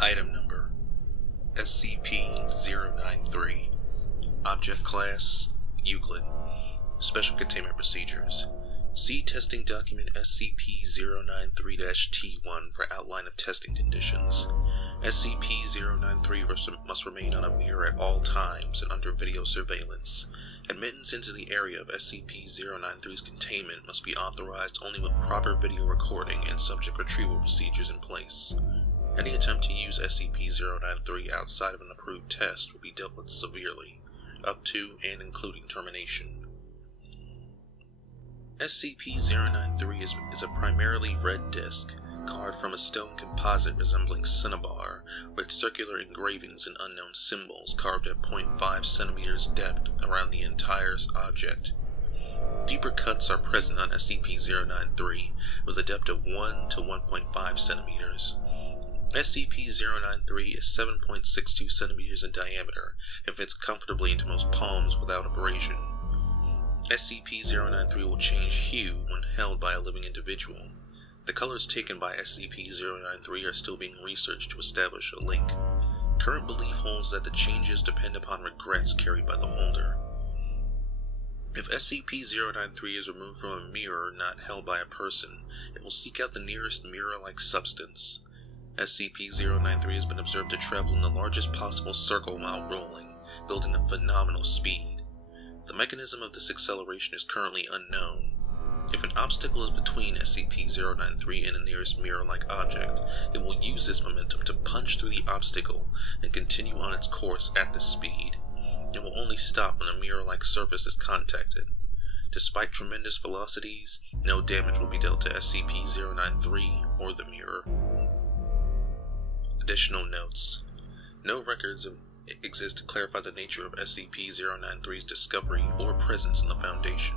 Item number SCP-093. Object Class Euclid. Special Containment Procedures. See Testing Document SCP-093-T1 for outline of testing conditions. SCP-093 must remain on a mirror at all times and under video surveillance. Admittance into the area of SCP-093's containment must be authorized only with proper video recording and subject retrieval procedures in place. Any attempt to use SCP-093 outside of an approved test will be dealt with severely, up to and including termination. SCP-093 is a primarily red disc, carved from a stone composite resembling cinnabar, with circular engravings and unknown symbols carved at 0.5 centimeters depth around the entire object. Deeper cuts are present on SCP-093, with a depth of 1 to 1.5 centimeters. SCP-093 is 7.62 centimeters in diameter and fits comfortably into most palms without abrasion. SCP-093 will change hue when held by a living individual. The colors taken by SCP-093 are still being researched to establish a link. Current belief holds that the changes depend upon regrets carried by the holder. If SCP-093 is removed from a mirror not held by a person, it will seek out the nearest mirror-like substance. SCP-093 has been observed to travel in the largest possible circle while rolling, building a phenomenal speed. The mechanism of this acceleration is currently unknown. If an obstacle is between SCP-093 and the nearest mirror-like object, it will use this momentum to punch through the obstacle and continue on its course at this speed. It will only stop when a mirror-like surface is contacted. Despite tremendous velocities, no damage will be dealt to SCP-093 or the mirror. Additional notes. No records exist to clarify the nature of SCP-093's discovery or presence in the Foundation.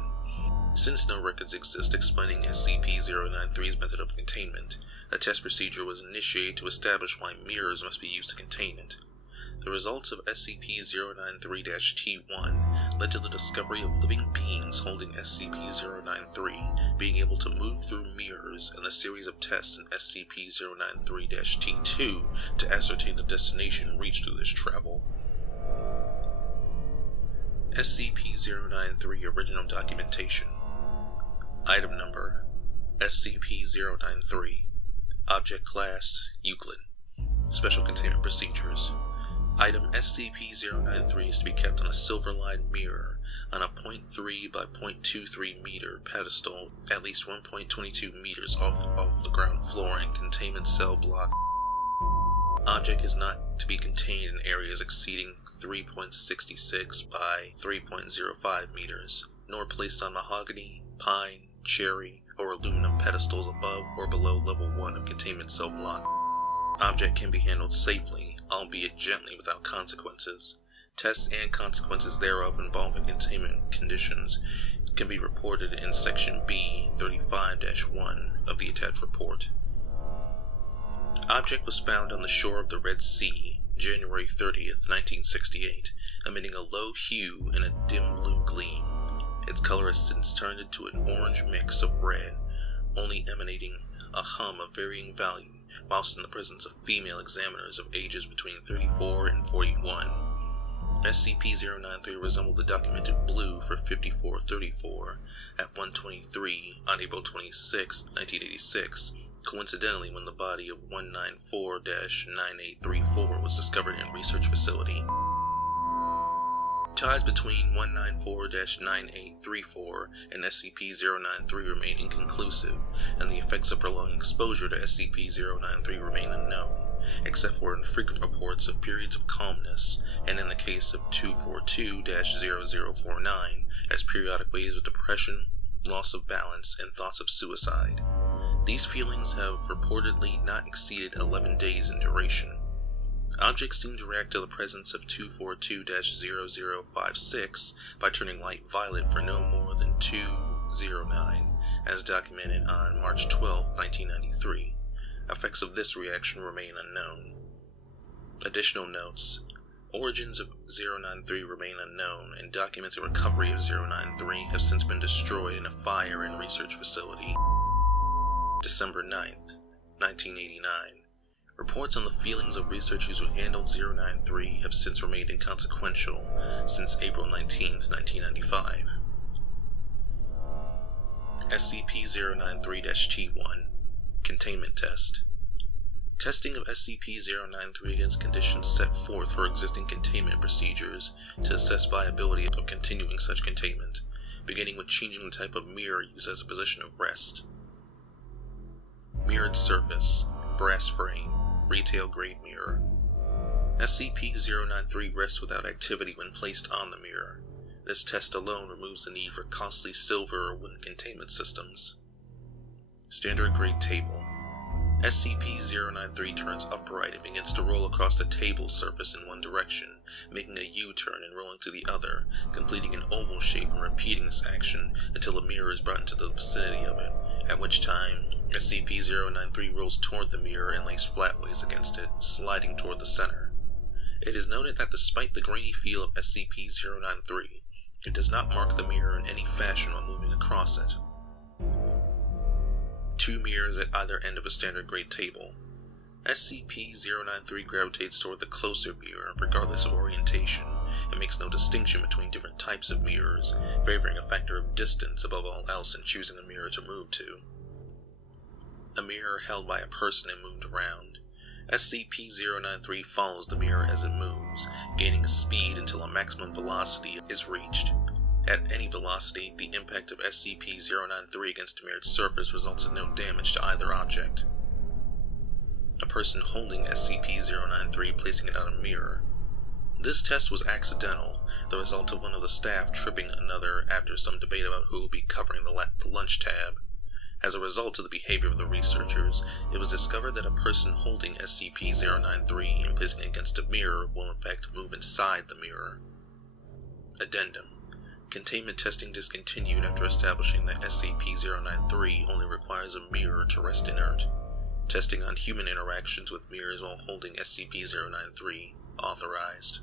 Since no records exist explaining SCP-093's method of containment, a test procedure was initiated to establish why mirrors must be used to contain it. The results of SCP-093-T1 led to the discovery of living beings holding SCP-093 being able to move through mirrors and a series of tests in SCP-093-T2 to ascertain the destination reached through this travel. SCP-093 Original Documentation. Item number SCP-093. Object Class Euclid. Special Containment Procedures. Item SCP-093 is to be kept on a silver-lined mirror on a 0.3 by 0.23 meter pedestal at least 1.22 meters off the ground floor in containment cell block. Object is not to be contained in areas exceeding 3.66 by 3.05 meters, nor placed on mahogany, pine, cherry, or aluminum pedestals above or below level 1 of containment cell block. Object can be handled safely, albeit gently without consequences. Tests and consequences thereof involving containment conditions can be reported in Section B 35-1 of the attached report. Object was found on the shore of the Red Sea, January 30th, 1968, emitting a low hue and a dim blue gleam. Its color has since turned into an orange mix of red, only emanating a hum of varying value, whilst in the presence of female examiners of ages between 34 and 41. SCP-093 resembled the documented blue for 5434 at 1:23 on April 26, 1986, coincidentally when the body of 194-9834 was discovered in research facility. Ties between 194-9834 and SCP-093 remain inconclusive, and the effects of prolonged exposure to SCP-093 remain unknown, except for infrequent reports of periods of calmness, and in the case of 242-0049, as periodic waves of depression, loss of balance, and thoughts of suicide. These feelings have reportedly not exceeded 11 days in duration. Objects seem to react to the presence of 242-0056 by turning light violet for no more than 209, as documented on March 12, 1993. Effects of this reaction remain unknown. Additional notes. Origins of 093 remain unknown, and documents of recovery of 093 have since been destroyed in a fire in research facility. December 9th, 1989. Reports on the feelings of researchers who handled 093 have since remained inconsequential since April 19th, 1995. SCP-093-T1 Containment Test. Testing of SCP-093 against conditions set forth for existing containment procedures to assess viability of continuing such containment, beginning with changing the type of mirror used as a position of rest. Mirrored surface, brass frame, retail-grade mirror. SCP-093 rests without activity when placed on the mirror. This test alone removes the need for costly silver or wooden containment systems. Standard grade table. SCP-093 turns upright and begins to roll across the table surface in one direction, making a U-turn and rolling to the other, completing an oval shape and repeating this action until a mirror is brought into the vicinity of it, at which time SCP-093 rolls toward the mirror and lays flatways against it, sliding toward the center. It is noted that despite the grainy feel of SCP-093, it does not mark the mirror in any fashion while moving across it. 2 mirrors at either end of a standard grade table. SCP-093 gravitates toward the closer mirror regardless of orientation, and makes no distinction between different types of mirrors, favoring a factor of distance above all else in choosing a mirror to move to. A mirror held by a person and moved around. SCP-093 follows the mirror as it moves, gaining a speed until a maximum velocity is reached. At any velocity, the impact of SCP-093 against a mirrored surface results in no damage to either object. A person holding SCP-093 placing it on a mirror. This test was accidental, the result of one of the staff tripping another after some debate about who will be covering the lunch tab. As a result of the behavior of the researchers, it was discovered that a person holding SCP-093 and placing it against a mirror will in fact move inside the mirror. Addendum. Containment testing discontinued after establishing that SCP-093 only requires a mirror to rest inert. Testing on human interactions with mirrors while holding SCP-093 authorized.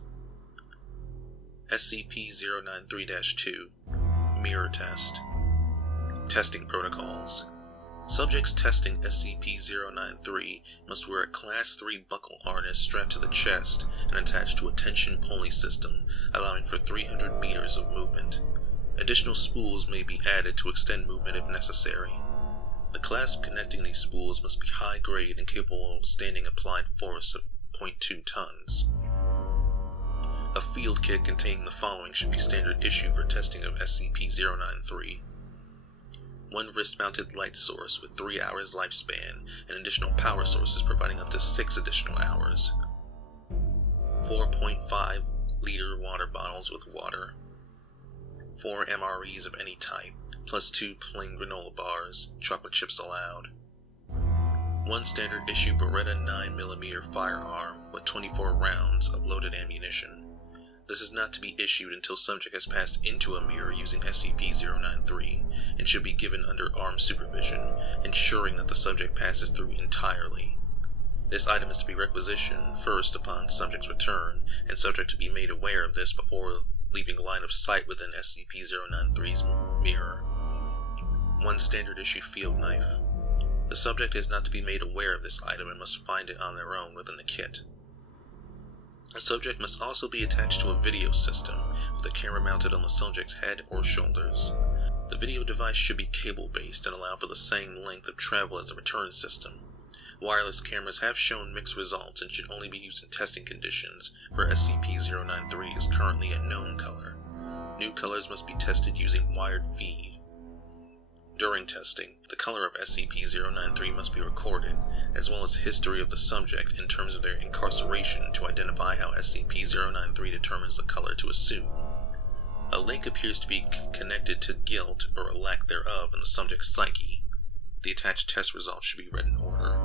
SCP-093-2 Mirror Test. Testing Protocols. Subjects testing SCP-093 must wear a Class 3 buckle harness strapped to the chest and attached to a tension pulley system, allowing for 300 meters of movement. Additional spools may be added to extend movement if necessary. The clasp connecting these spools must be high grade and capable of withstanding applied force of 0.2 tons. A field kit containing the following should be standard issue for testing of SCP-093. 1 wrist-mounted light source with 3 hours lifespan, and additional power sources providing up to 6 additional hours. 4.5 liter water bottles with water. 4 MREs of any type, plus 2 plain granola bars, chocolate chips allowed. 1 standard issue Beretta 9mm firearm with 24 rounds of loaded ammunition. This is not to be issued until subject has passed into a mirror using SCP-093, and should be given under armed supervision, ensuring that the subject passes through entirely. This item is to be requisitioned first upon subject's return, and subject to be made aware of this before leaving line of sight within SCP-093's mirror. 1 standard issue field knife. The subject is not to be made aware of this item and must find it on their own within the kit. A subject must also be attached to a video system, with a camera mounted on the subject's head or shoulders. The video device should be cable-based and allow for the same length of travel as the return system. Wireless cameras have shown mixed results and should only be used in testing conditions, where SCP-093 is currently a known color. New colors must be tested using wired feed. During testing, the color of SCP-093 must be recorded, as well as history of the subject in terms of their incarceration to identify how SCP-093 determines the color to assume. A link appears to be connected to guilt or a lack thereof in the subject's psyche. The attached test results should be read in order.